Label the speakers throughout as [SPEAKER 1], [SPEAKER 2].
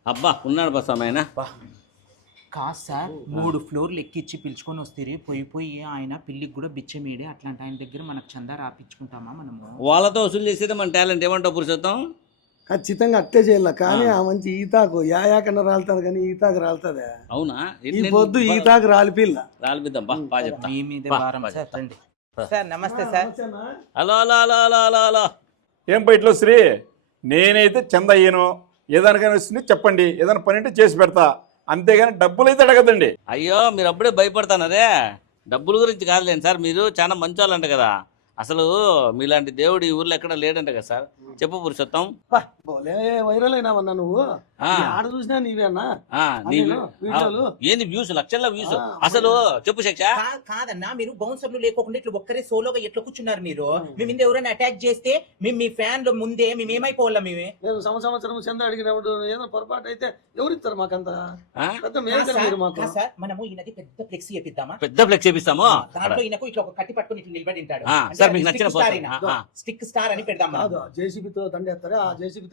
[SPEAKER 1] అబ్బా ఉన్నాడు బస్ ఆయన.
[SPEAKER 2] కాదు సార్ 3 ఫ్లోర్లు ఎక్కిచ్చి పిలుచుకొని వస్తే పోయి ఆయన పిల్లికి కూడా బిచ్చమీడే అట్లాంటి ఆయన దగ్గర మనకు చందా రాపించుకుంటామా మనము?
[SPEAKER 1] వాళ్ళతో వసూలు చేసేది మన టాలెంట్. ఏమంటావు పురుషోత్తం?
[SPEAKER 3] ఖచ్చితంగా అట్టే చేయాల. కానీ ఆ మంచి ఈతాకు యాకన్నా రాలుతుంది కానీ ఈతాకు రాలుతుందా?
[SPEAKER 1] అవునా?
[SPEAKER 3] ఈ పొద్దు ఈతాకు రాలిపిల్ల
[SPEAKER 1] రాలిపిద్దాం బా చెప్తా.
[SPEAKER 2] మీ మీద భారం సార్. రండి సార్. నమస్తే sir.
[SPEAKER 1] Hello hello hello hello hello hello.
[SPEAKER 4] ఏం బయటలో శ్రీ, నేనైతే చందయ్యను. ఏదానికైనా వస్తుంది చెప్పండి, ఏదైనా పని అంటే చేసి పెడతా, అంతేగాని డబ్బులు అయితే అడగదండి.
[SPEAKER 1] అయ్యో మీరు అప్పుడే భయపడతానరే. డబ్బుల గురించి కాదులేండి సార్, మీరు చాలా మంచి వాళ్ళంట కదా. అసలు మీలాంటి దేవుడు ఈ ఊర్లో ఎక్కడ లేడంట కదా సార్. చెప్పు పురుషోత్తం.
[SPEAKER 3] వైరల్ అయినావన్నా నువ్వు. ఆడ చూసినా నీవేనా?
[SPEAKER 1] ఏంది వ్యూస్, లక్షల వ్యూస్. అసలు చెప్పు శిక్ష.
[SPEAKER 2] కాదన్నా, మీరు బౌన్సర్లు లేకుండా ఇట్లా ఒక్కరే సోలోగా ఎట్లా కూర్చున్నారు మీరు? మీ మీద ఎవరైనా అటాక్ చేస్తే మేము మీ ఫ్యాన్లు ముందే మేము ఏమైపోవాలా? మేము
[SPEAKER 3] నేను సంవత్సరం చంద అడిగినప్పుడు ఏదో పొరపాటు అయితే ఎవరిస్తారు మాకంతా?
[SPEAKER 2] సార్ మనము ఈయనకి పెద్ద ఫ్లెక్సీ చేపిద్దామా?
[SPEAKER 1] పెద్ద ఫ్లెక్స్ చేపిస్తాము.
[SPEAKER 2] దాంట్లో ఈయనకు ఇట్లా ఒక కట్టి పట్టుకుని ఇట్లా నిలబడి ఉంటాడు.
[SPEAKER 1] సార్ మీకు నచ్చిన
[SPEAKER 2] స్టిక్ స్టార్ అని పెడదాం.
[SPEAKER 3] జేసీబీతో దండేస్తారా? ఆ జేసీబీతో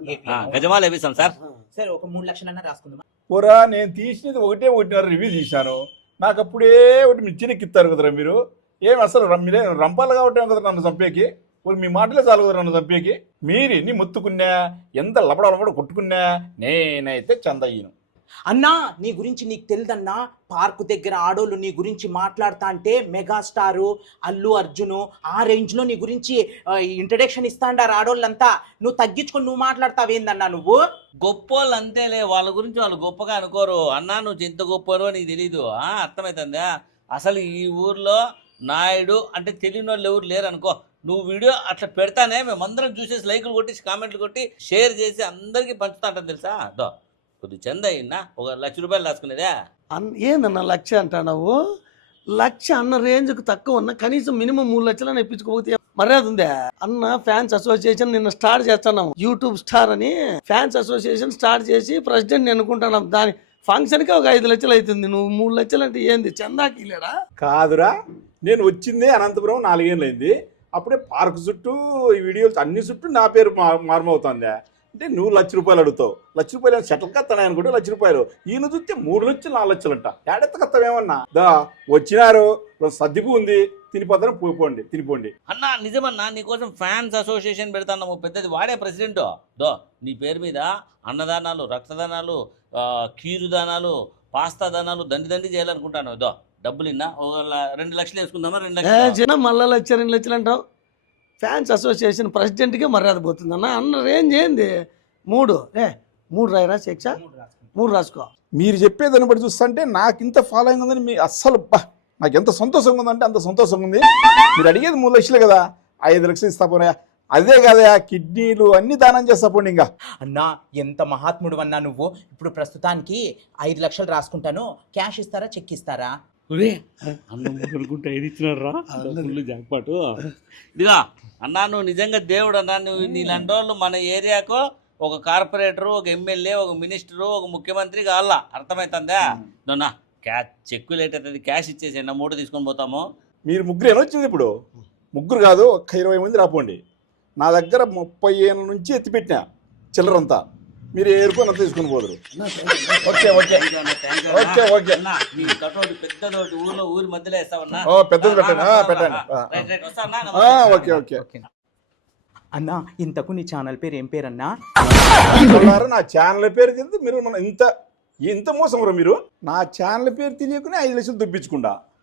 [SPEAKER 1] గజమాలు వేపిస్తాం సార్.
[SPEAKER 2] సరే ఒక 3 లక్షలన్నా రాసుకుందాం.
[SPEAKER 4] పోరా, నేను తీసినది 1.5 రివ్యూ తీశాను. నాకు అప్పుడే ఒకటి మిచ్చినెక్కిస్తారు కదరా మీరు. ఏమి అసలు రంపాలు కాబట్టి కదా నన్ను చంపేకి. మీ మాటలే చాలు కదా నన్ను చంపేకి. మీరు ఎన్ని మొత్తుకున్నా, ఎంత లపడ కొట్టుకున్నా, నేనైతే చందయ్యను.
[SPEAKER 2] అన్నా, నీ గురించి నీకు తెలియదన్నా. పార్కు దగ్గర ఆడోళ్ళు నీ గురించి మాట్లాడుతా అంటే మెగాస్టారు అల్లు అర్జును ఆ రేంజ్ లో నీ గురించి ఇంట్రడక్షన్ ఇస్తాండారు ఆడోళ్ళంతా. నువ్వు తగ్గించుకొని నువ్వు మాట్లాడతావేందన్నా నువ్వు?
[SPEAKER 1] గొప్పోళ్ళు అంతేలే, వాళ్ళ గురించి వాళ్ళు గొప్పగా అనుకోరు. అన్నా నువ్వు ఎంత గొప్పరో నీకు తెలీదు. అర్థమవుతుందా? అసలు ఈ ఊర్లో నాయుడు అంటే తెలియని వాళ్ళు ఎవరు లేరు అనుకో. నువ్వు వీడియో అట్లా పెడతానే మేమందరం చూసేసి లైకులు కొట్టి కామెంట్లు కొట్టి షేర్ చేసి అందరికీ పంచుతా అంటాం తెలుసా. దో కొద్ది చంద అయిందా, 1 లక్ష రూపాయలు రాసుకునేదా?
[SPEAKER 3] ఏందన్న 1 లక్ష అంటున్నావు? 1 లక్ష అన్న రేంజ్కు తక్కువ ఉన్నా కనీసం మినిమం 3 లక్షలని ఇప్పించుకోకపోతే మర్యాద ఉందా అన్న? ఫ్యాన్స్ అసోసియేషన్ నిన్న స్టార్ట్ చేస్తున్నాం. యూట్యూబ్ స్టార్ అని ఫ్యాన్స్ అసోసియేషన్ స్టార్ట్ చేసి ప్రెసిడెంట్ అనుకుంటున్నాం. దాని ఫంక్షన్కి ఒక 5 లక్షలు అవుతుంది. నువ్వు 3 లక్షలు అంటే ఏంది? చందాకి లేడా? కాదురా,
[SPEAKER 4] నేను వచ్చిందే అనంతపురం 4 ఏళ్ళు అయింది. అప్పుడే పార్కు చుట్టూ ఈ వీడియోలు అన్ని చుట్టూ నా పేరు మారుమవుతుందా అంటే నువ్వు 1 లక్ష రూపాయలు అడుగుతావు. 1 లక్ష రూపాయలు సెటిల్ కత్తాను అనుకుంటే 1 లక్ష రూపాయలు. ఈయన చూస్తే 3 లక్షలు 4 లక్షలు అంట. ఏడెత్త కత్తావేమన్నా? దా వచ్చినారు, సర్దిపు ఉంది, తినిపోతాను పోయిపోండి, తినిపోండి.
[SPEAKER 1] అన్నా నిజమన్నా, నీకోసం ఫ్యాన్స్ అసోసియేషన్ పెడతాను పెద్దది. వాడే ప్రెసిడెంట్. దో నీ పేరు మీద అన్నదానాలు, రక్తదానాలు, కీరుదానాలు, పాస్తా దానాలు దండి చేయాలనుకుంటాను. దో డబ్బులు ఇన్నా 2 లక్షలు వేసుకుందామా? 2 లక్షలు
[SPEAKER 3] మళ్ళా 1 లక్ష 2 లక్షలు అంటావు. ఫ్యాన్స్ అసోసియేషన్ ప్రెసిడెంట్కే మర్యాద పోతుందన్న. అన్న రేంజ్ ఏంది? 3 రాయరా శిక్ష? 3 రాసుకో.
[SPEAKER 4] మీరు చెప్పేదాన్ని బట్టి చూస్తుంటే నాకు ఇంత ఫాలోయింగ్ ఉందని మీ అస్సలు నాకు ఎంత సంతోషంగా ఉందంటే అంత సంతోషంగా ఉంది. మీరు అడిగేది 3 లక్షలు కదా, 5 లక్షలు ఇస్తా పోనా? అదే కదా కిడ్నీలు అన్ని దానం చేస్తా పోండి. ఇంకా
[SPEAKER 2] అన్నా ఎంత మహాత్ముడు అన్నా నువ్వు. ఇప్పుడు ప్రస్తుతానికి 5 లక్షలు రాసుకుంటాను. క్యాష్ ఇస్తారా, చెక్ ఇస్తారా?
[SPEAKER 1] ఇదిగా అన్నా, నువ్వు నిజంగా దేవుడు అన్నా. నువ్వు నీలాంటి వాళ్ళు మన ఏరియాకు ఒక కార్పొరేటరు, ఒక ఎమ్మెల్యే, ఒక మినిస్టరు, ఒక ముఖ్యమంత్రి కావాలా. అర్థమవుతుందా? నోనా చెక్కు లేట్ అవుతుంది, క్యాష్ ఇచ్చేసి 3 తీసుకొని పోతాము.
[SPEAKER 4] మీరు 3 ఏమొచ్చింది ఇప్పుడు? 3 కాదు, ఒక్క 20 మంది రాపోండి. నా దగ్గర 30 ఏళ్ళ నుంచి ఎత్తిపెట్టినా చిల్లరంతా. మీరు ఏరుకొని అంతా తీసుకుని పోదురు. Okay okay okay okay.
[SPEAKER 1] పెద్దదోటి ఊర్లో ఊరి మధ్యలో వేస్తావన్నా?
[SPEAKER 4] పెద్దది పెట్టండి. Okay okay.
[SPEAKER 2] అన్నా ఇంతకు నీ ఛానల్ పేరు ఏం పేరు అన్నా?
[SPEAKER 4] నా ఛానల్ పేరు తెలియదు మీరు ఇంత మోసం రా మీరు. నా ఛానల్ పేరు తెలియకునే 5 లక్షలు దుబ్బించుకుంటా.